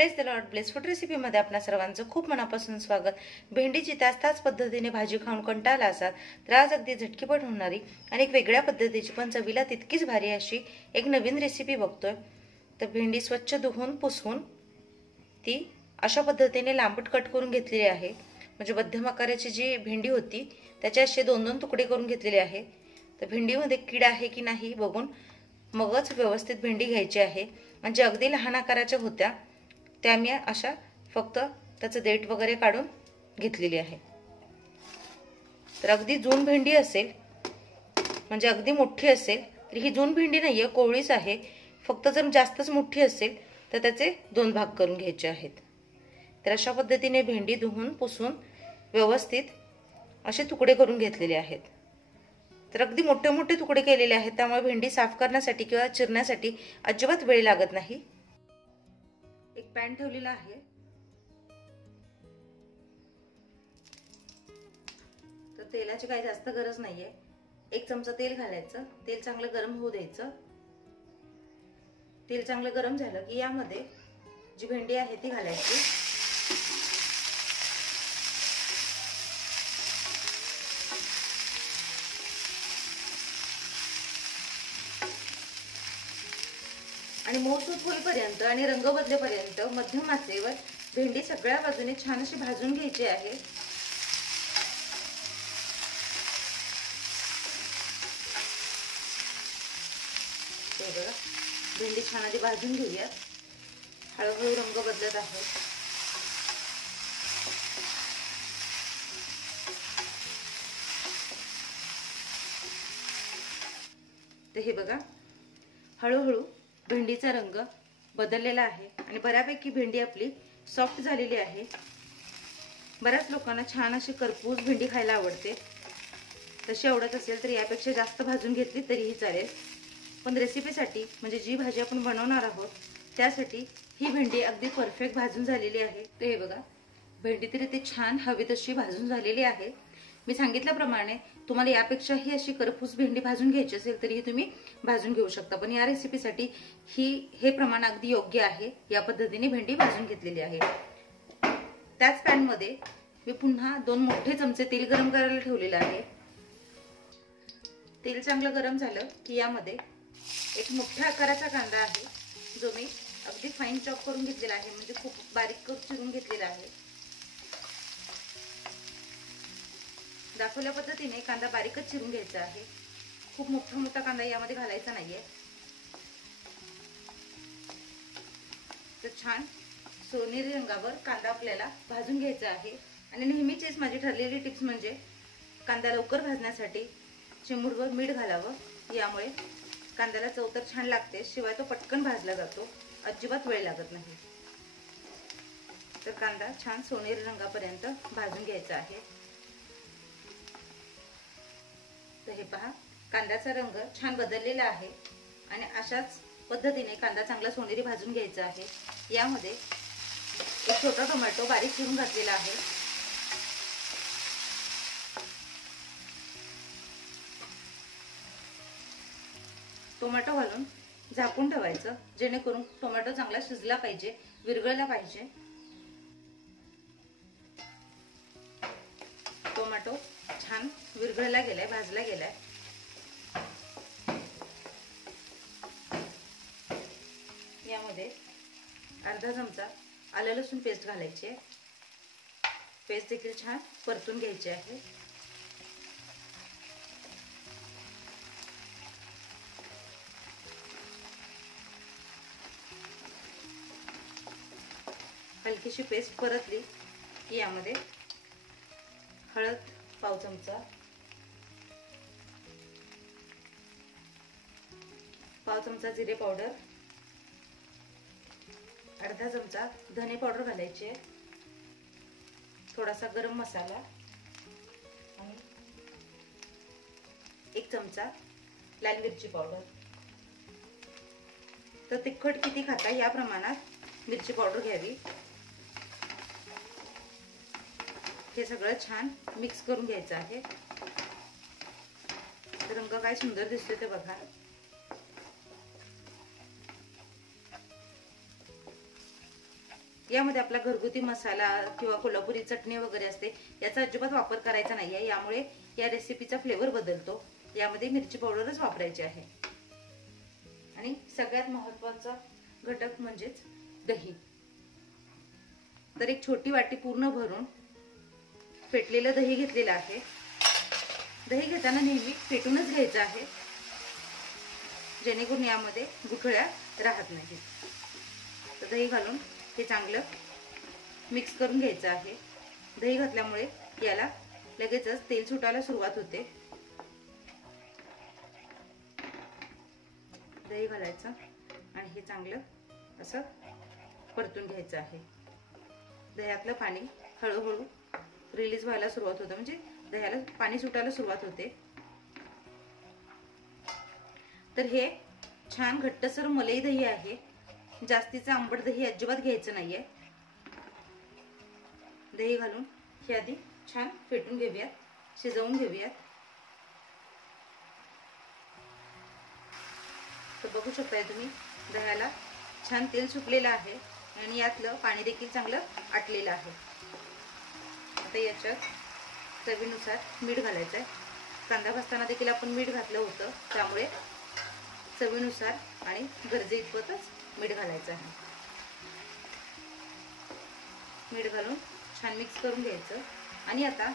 Press the lord bless food रेसिपीमध्ये आपणा सर्वांचं खूप मनापासून स्वागत। भेंडीची त्याच पद्धतीने भाजी खाऊन कंटाळला असाल तर आज अगदी झटकीपट होणारी आणि एक वेगळ्या पद्धतीची पण चवीला तितकीच भारी अशी एक नवीन रेसिपी बघतोय। तर भेंडी स्वच्छ धुवून पुसून ती अशा पद्धतीने लांबट कट करून घेतलेली आहे। म्हणजे मध्यम आकाराची जी भेंडी होती त्याचे असे दोन दोन तुकडे करून घेतलेले आहे। तर भेंडीमध्ये कीड आहे की नाही बघून मगच व्यवस्थित भेंडी घ्यायची आहे। म्हणजे अगदी लहान आकाराच्या होत्या त्या मी अशा फक्त त्याचं देठ वगैरे काढून घेतलेली आहे। तर अगदी जून भेंडी असेल म्हणजे अगदी मोठी असेल तर ही जून भेंडी नाहीये, कोवळीच आहे। फक्त जर जास्तच मोठी असेल तर त्याचे दोन भाग करून घ्यायचे आहेत। तर अशा पद्धतीने भेंडी धुवून पुसून व्यवस्थित असे तुकडे करून घेतलेले आहेत। तर अगदी मोठे मोठे तुकडे केलेले आहेत त्यामुळे भेंडी साफ करण्यासाठी किंवा चिरण्यासाठी अजिबात वेळ लागत नाही। एक पॅन ठेवलेला आहे, तर तेलाची काही जास्त गरज नाहीये। एक चमचा तेल घालायचं, तेल चांगलं गरम होऊ द्यायचं। तेल चांगलं गरम झालं की यामध्ये जी भेंडी आहे ती घालायची। आणि मऊसूत होईपर्यंत आणि रंग बदलेपर्यंत मध्यम आचेवर भेंडी सगळ्या बाजूने छान अशी भाजून घ्यायची आहे। हे बघा, भेंडी छान आधी भाजून घेऊया। हळूहळू रंग बदलत आहे। तर हे बघा, हळूहळू भेंडीचा रंग बदललेला आहे आणि बऱ्यापैकी भेंडी आपली सॉफ्ट झालेली आहे। बऱ्याच लोकांना छान अशी करपूस भेंडी खायला आवडते। तशी आवडत असेल तर यापेक्षा जास्त भाजून घेतली तरीही चालेल, पण रेसिपीसाठी म्हणजे जी भाजी आपण बनवणार आहोत त्यासाठी ही भेंडी अगदी परफेक्ट भाजून झालेली आहे। तर हे बघा, भेंडी तरी ती छान हवी तशी भाजून झालेली आहे। मी सांगितल्याप्रमाणे तुम्हाला यापेक्षाही अशी करपूस भेंडी भाजून घ्यायची असेल तरीही तुम्ही भाजून घेऊ शकता, पण या रेसिपीसाठी हे प्रमाण अगदी योग्य आहे। या पद्धतीने भेंडी भाजून घेतलेली आहे। त्याच पॅन मध्ये मी पुन्हा 2 मोठे चमचे तेल गरम करायला ठेवलेले आहे। तेल चांगलं गरम झालं की यामध्ये एक मोठ्या आकाराचा कांदा आहे जो मी अगदी फाईन चॉप करून घेतलेला आहे, म्हणजे खूप बारीक चिरून घेतलेला आहे। दाखवल्या पद्धतीने कांदा बारीकच चिरून घ्यायचा आहे। खूप मोठा कांदा यामध्ये घालायचा नाहीये। तर छान सोनेरी रंगावर कांदा आपल्याला भाजून घ्यायचा आहे। आणि नेहमीचीच माझी ठरलेली टिप्स म्हणजे कांदा लवकर भाजण्यासाठी चिमूटभर मीठ घालावं, यामुळे कांद्याला चव तर छान लागते, शिवाय तो पटकन भाजला जातो, अजिबात वेळ लागत नाही। तर कांदा छान सोनेरी रंगापर्यंत भाजून घ्यायचा आहे। तर हे पहा, कांद्याचा रंग छान बदललेला आहे आणि अशाच पद्धतीने कांदा चांगला सोनेरी भाजून घ्यायचा आहे। यामध्ये एक छोटा टोमॅटो बारीक चिरून घातलेला आहे। टोमॅटो घालून झाकून ठेवायचं, जेणेकरून टोमॅटो चांगला शिजला पाहिजे, विरघळला पाहिजे। टोमॅटो छान विरघळला गेलाय, भाजला गेलाय। यामध्ये अर्धा चमचा आलं लसूण पेस्ट घालायची आहे। पेस्ट देखील छान परतून घ्यायची आहे। हलकीशी पेस्ट परतली की यामध्ये हळद पाव चमचा, जिरे पावडर, अर्धा चमचा धने पावडर घालायची आहे, थोडासा गरम मसाला आणि 1 चमचा लाल मिरची पावडर। तर तिखट किती खाता या प्रमाणात मिरची पावडर घ्यावी। हे सगळं छान मिक्स करून घ्यायचं आहे। रंग काय सुंदर दिसतोय ते बघा। यामध्ये आपला घरगुती मसाला किंवा कोल्हापुरी चटणी वगैरे असते, याचा अजिबात वापर करायचा नाहीये. यामुळे या रेसिपीचा फ्लेवर बदलतो. यामध्ये मिरची पावडरच वापरायची आहे. आणि सगळ्यात महत्त्वाचा घटक म्हणजेच दही. तर एक छोटी वाटी पूर्ण भरून फेटलेलं दही घेतलेलं आहे. दही घेताना नेहमी फेटूनच घ्यायचं आहे, जेणेकरून यामध्ये गुठळ्या राहत नाहीत. तर दही घालून हे चांगलं मिक्स करून घ्यायचं आहे. दही घातल्यामुळे याला लगेचच तेल सुटायला सुरुवात होते. दही घालायचं आणि हे चांगलं असं परतून घ्यायचं आहे. दह्यातलं पाणी हळूहळू रिलीज व्हायला सुरुवात होते, म्हणजे दह्याला पाणी सुटायला सुरुवात होते. तर हे छान घट्टसर मलई दही आहे. जास्तीचं आंबट दही अजिबात घ्यायचं नाहीये. दही घालून हे आधी छान फेटून घेऊयात, शिजवून घेऊयात. तर बघू शकताय तुम्ही दह्याला छान तेल सुटलेलं आहे आणि यातलं पाणी देखील चांगलं आटलेलं आहे. आता याच्यात चवीनुसार मीठ घालायचं आहे. कांदा भाजताना देखील आपण मीठ घातलं होतं, त्यामुळे चवीनुसार आणि गरजेइतपतच मीठ घालायचं आहे. मीठ घालून छान मिक्स करून घ्यायचं. आणि आता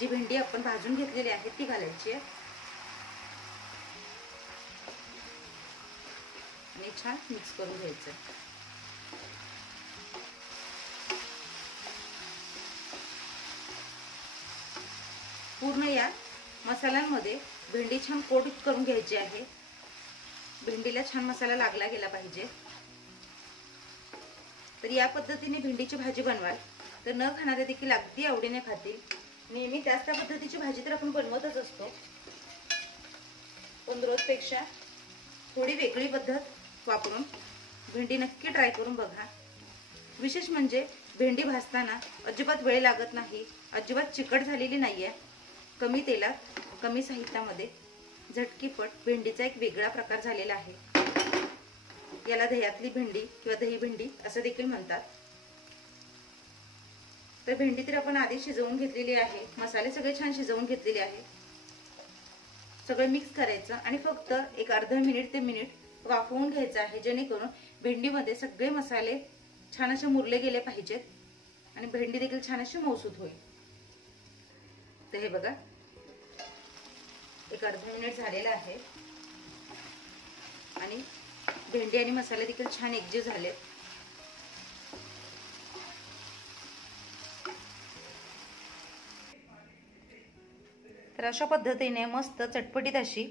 जी भेंडी आपण भाजून घेतलेली आहे ती घालायची आहे आणि छान मिक्स करून घ्यायचं. पूर्ण या मसाल्यांमध्ये भेंडी छान कोट करून घ्यायची आहे. भेंडीला छान मसाला लागला गेला पाहिजे. तर या पद्धतीने भेंडीची भाजी बनवाल तर न खाणारे देखील अगदी आवडीने खातील. नेहमी त्याच त्या पद्धतीची भाजी तर आपण बनवतच असतो, पण रोजपेक्षा थोडी वेगळी पद्धत वापरून भेंडी नक्की ट्राय करून बघा. विशेष म्हणजे भेंडी भाजताना अजिबात वेळ लागत नाही, अजिबात चिकट झालेली नाहीये. कमी तेलात कमी साहित्यामध्ये झटकीपट भेंडीचा एक वेगळा प्रकार झालेला आहे. याला दह्यातली भेंडी किंवा दही भेंडी असं देखील म्हणतात. तर भेंडी तर आपण आधी शिजवून घेतलेली आहे, मसाले सगळे छान शिजवून घेतलेले आहे. सगळं मिक्स करायचं आणि फक्त एक अर्धा मिनिट ते मिनिट वाफवून घ्यायचं आहे, जेणेकरून भेंडीमध्ये सगळे मसाले छान असे मुरले गेले पाहिजेत आणि भेंडी देखील छान अशी मऊसूत होईल. तर हे बघा एक अर्धा मिनिट झालेला आहे आणि भेंडी आणि मसाले देखील छान एकजीव झाले. तर अशा पद्धतीने मस्त चटपटीत अशी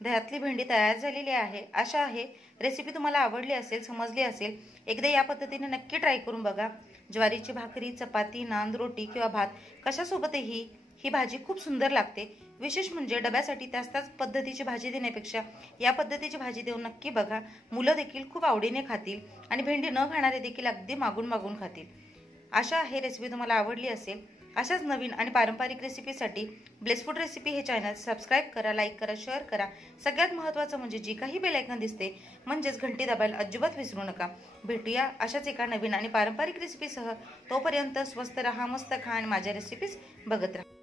दह्यातली भेंडी तयार झालेली आहे. आशा आहे रेसिपी तुम्हाला आवडली असेल, समजली असेल. एकदा या पद्धतीने नक्की ट्राय करून बघा. ज्वारीची भाकरी, चपाती, नान, रोटी किंवा भात कशासोबतही ही भाजी खूप सुंदर लागते. विशेष म्हणजे डब्यासाठी त्याच पद्धतीची भाजी देण्यापेक्षा या पद्धतीची भाजी देऊन नक्की बघा. मुलं देखील खूप आवडीने खातील आणि भेंडी न खाणारे देखील अगदी मागून मागून खातील. आशा आहे रेसिपी तुम्हाला आवडली असेल. अशाच नवीन आणि पारंपरिक रेसिपीसाठी ब्लेस फूड रेसिपी हे चॅनल सबस्क्राईब करा, लाईक करा, शेअर करा. सगळ्यात महत्त्वाचं म्हणजे जी काही बेल आयकॉन दिसते म्हणजेच घंटी दाबायला अजिबात विसरू नका. भेटूया अशाच एका नवीन आणि पारंपरिक रेसिपीसह. तोपर्यंत स्वस्त रहा, मस्त खा आणि माझ्या रेसिपीज बघत राहा.